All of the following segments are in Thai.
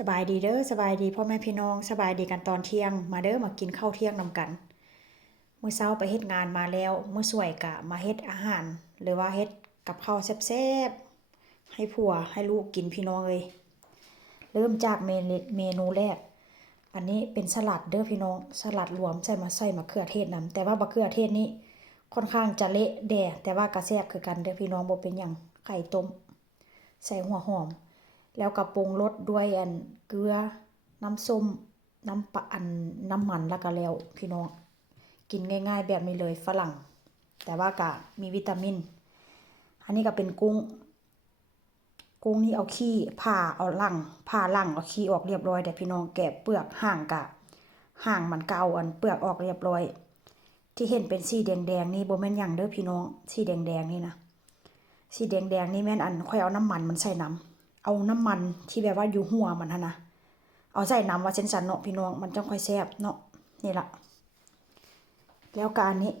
สบายดีเด้อสบายดีพ่อแม่พี่น้องสบายดีกันตอนเที่ยงมาเด้อมากินข้าวเที่ยงนำกันมื้อเช้าไปเฮ็ดงานมาแล้วมื้อสวยกะมาเฮ็ดอาหารหรือว่าเฮ็ดกับข้าวแซ่บๆให้ผัวให้ลูกกินพี่น้องเอ้ยเริ่มจากเมนูแรกอันนี้เป็นสลัดเด้อพี่น้องสลัดรวมใส่มะเขือเทศนำแต่ว่ามะเขือเทศนี้ค่อนข้างจะเละแด่แต่ว่าก็แซ่บคือกันเด้อพี่น้องบ่เป็นหยังไข่ต้มใส่หัวหอม แล้วก็ปรุงรสด้วยเกลือน้ำส้มน้ำปลาน้ำมันแล้วก็แล้วพี่น้องกินง่ายๆแบบนี้เลยฝรั่งแต่ว่าก็มีวิตามินอันนี้ก็เป็นกุ้งนี่เอาขี้ผ่าเอาผ่าหลังเอาขี้ออกเรียบร้อยแต่พี่น้องแกะเปลือกห่างมันเก่าเปลือกออกเรียบร้อยที่เห็นเป็นสีแดงๆนี่บ่แม่นหยังเด้อพี่น้องสีแดงๆนี่นะสีแดงๆนี่แม่นค่อยเอาน้ำมันมันใส่น้ำเอาน้ำมันที่แบบว่าอยู่หัวมันนะเอาใส่น้ำว่าเส้นสันเนาะพี่น้องมันจังค่อยแซ่บเนาะนี่ล่ะแล้วก็อันนี้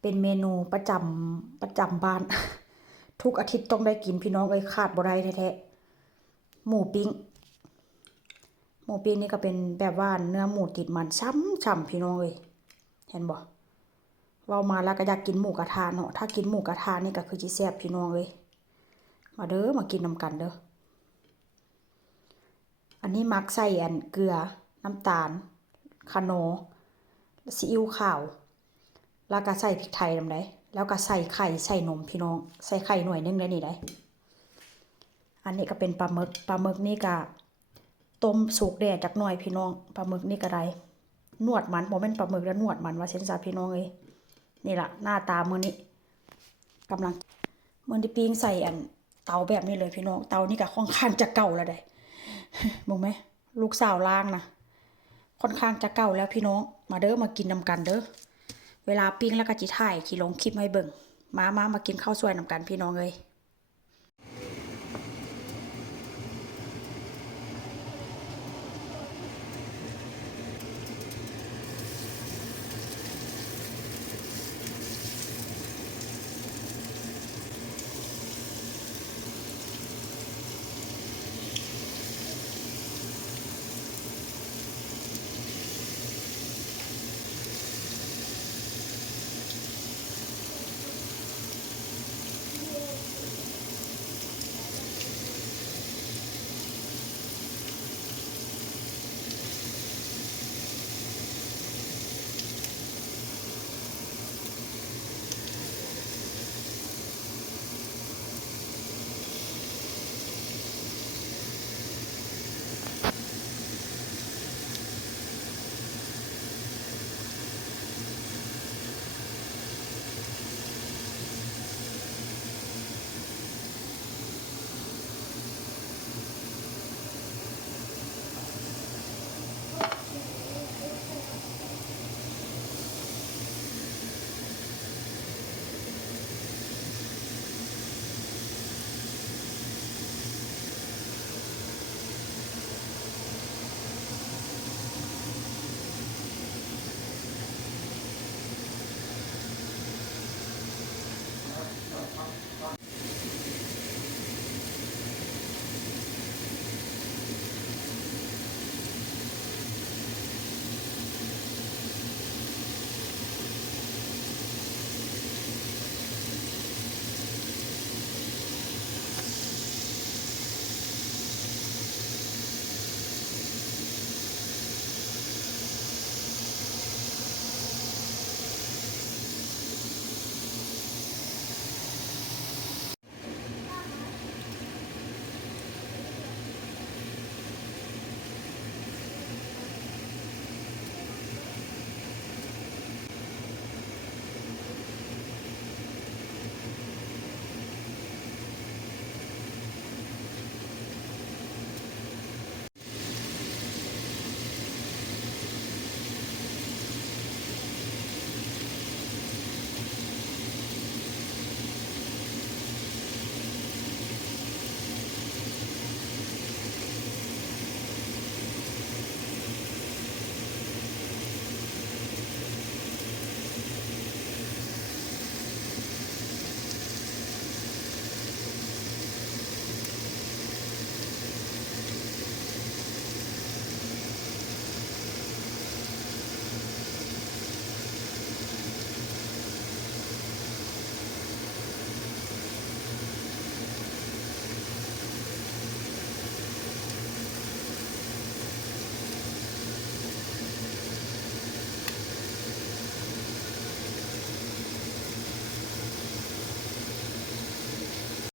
เป็นเมนูประจำบ้าน ทุกอาทิตย์ต้องได้กินพี่น้องเอ้ยขาดบ่ได้แท้ๆหมูปิ้งนี่ก็เป็นแบบว่าเนื้อหมูติดมันช่ำพี่น้องเอ้ยเห็นบ่เว้ามาแล้วก็อยากกินหมูกระทะเนาะถ้ากินหมูกระทะนี่ก็คือสิแซ่บพี่น้องเอ้ยมาเด้อมากินนำกันเด้ออันนี้มักใส่เกลือน้ำตาลคะโนซีอิ๊วขาวแล้วก็ใส่พริกไทยนำได้แล้วก็ใส่ไข่ใส่นมพี่น้องใส่ไข่หน่วยนึงได้นี่ได้อันนี้ก็เป็นปลาหมึกนี่ก็ต้มสุกแดดจักหน่อยพี่น้องปลาหมึกนี่ก็ได้นวดมันบ่แม่นปลาหมึกแล้วนวดมันว่าเส้นซาพี่น้องเอ้ยนี่ล่ะหน้าตามื้อนี้กำลังมื้อที่ปิ้งใส่เตาแบบนี้เลยพี่น้องเตานี่ก็ค่อนข้างจะเก่าแล้วได้มึงไหมลูกสาวล่างนะค่อนข้างจะเก่าแล้วพี่น้องมาเด้อมากินนำกันเด้อเวลาปิ้งแล้วก็จิถ่ายขี่ลงคลิปให้เบิ่งมากินข้าวสวยนำกันพี่น้องเอ้ย